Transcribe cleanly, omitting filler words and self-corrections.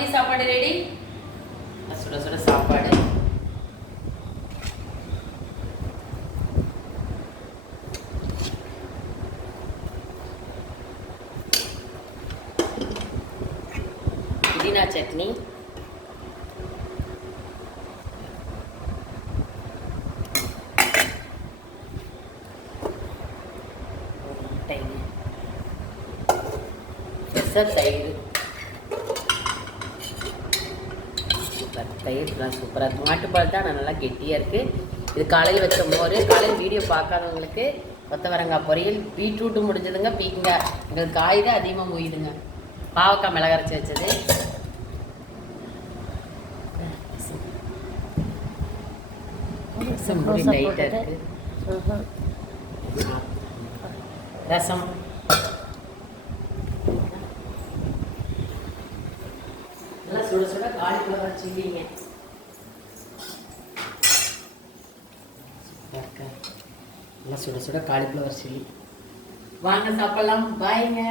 மதிய சாப்பாடு ரெடி. சுட சுட சாப்பாடு. புதினா சட்னி, தயிர். சூப்பர் தயிர்லாம் சூப்பராக இருக்கும். மாட்டுப்பால் தான் நல்லா கெட்டியாக இருக்குது. இது காலையில் வச்ச மோர். காலையில் வீடியோ பார்க்காதவங்களுக்கு கொத்தவரங்காய் பொரியல், பீட்ரூட்டும் முடிஞ்சதுங்க. பீக்கங்காய் எங்களுக்கு காய் தான் அதிகமாக முயுதுங்க. பாவக்காய் மிளகரைச்சி வச்சது, லைட்டாக இருக்குது. ரசம், நல்லா சுட சுட காலிஃப்ளவர் சில்லிங்க. நல்லா சுட சுட காலிஃப்ளவர் சில்லி. வாங்க சாப்பிடலாம். பாய்ங்க.